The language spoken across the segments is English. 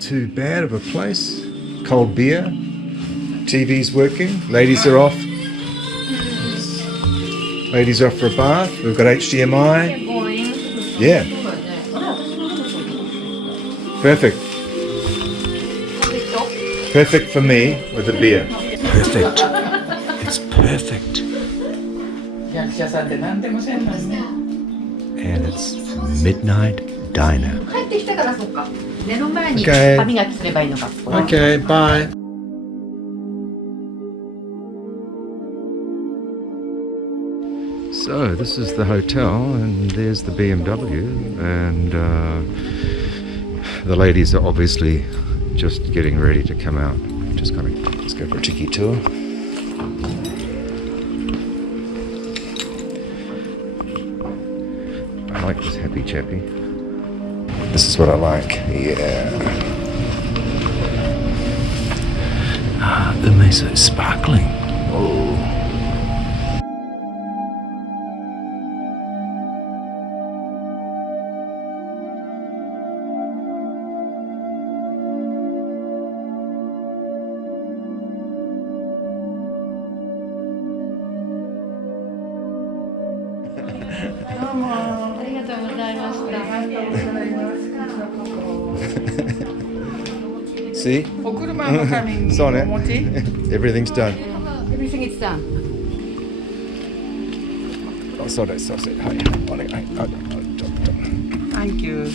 too bad of a place. Cold beer. TV's working. Ladies are off. Ladies are off for a bath. We've got HDMI. Yeah. Perfect. Perfect for me with a beer. Perfect. It's perfect. And it's midnight diner. Okay. Okay, bye. So this is the hotel, and there's the BMW, and the ladies are obviously just getting ready to come out. Just gonna let's go for a tiki tour. I like this happy chappy. This is what I like. Yeah. Ah, the mesa is sparkling. Oh. See? It's on it. Everything's done. Everything is done. Oh, sorry. Thank you.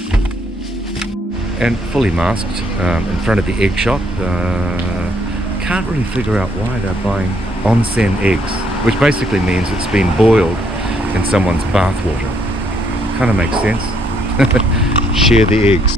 And fully masked in front of the egg shop. Can't really figure out why they're buying onsen eggs, which basically means it's been boiled in someone's bath water. Kind of makes sense. Share the eggs.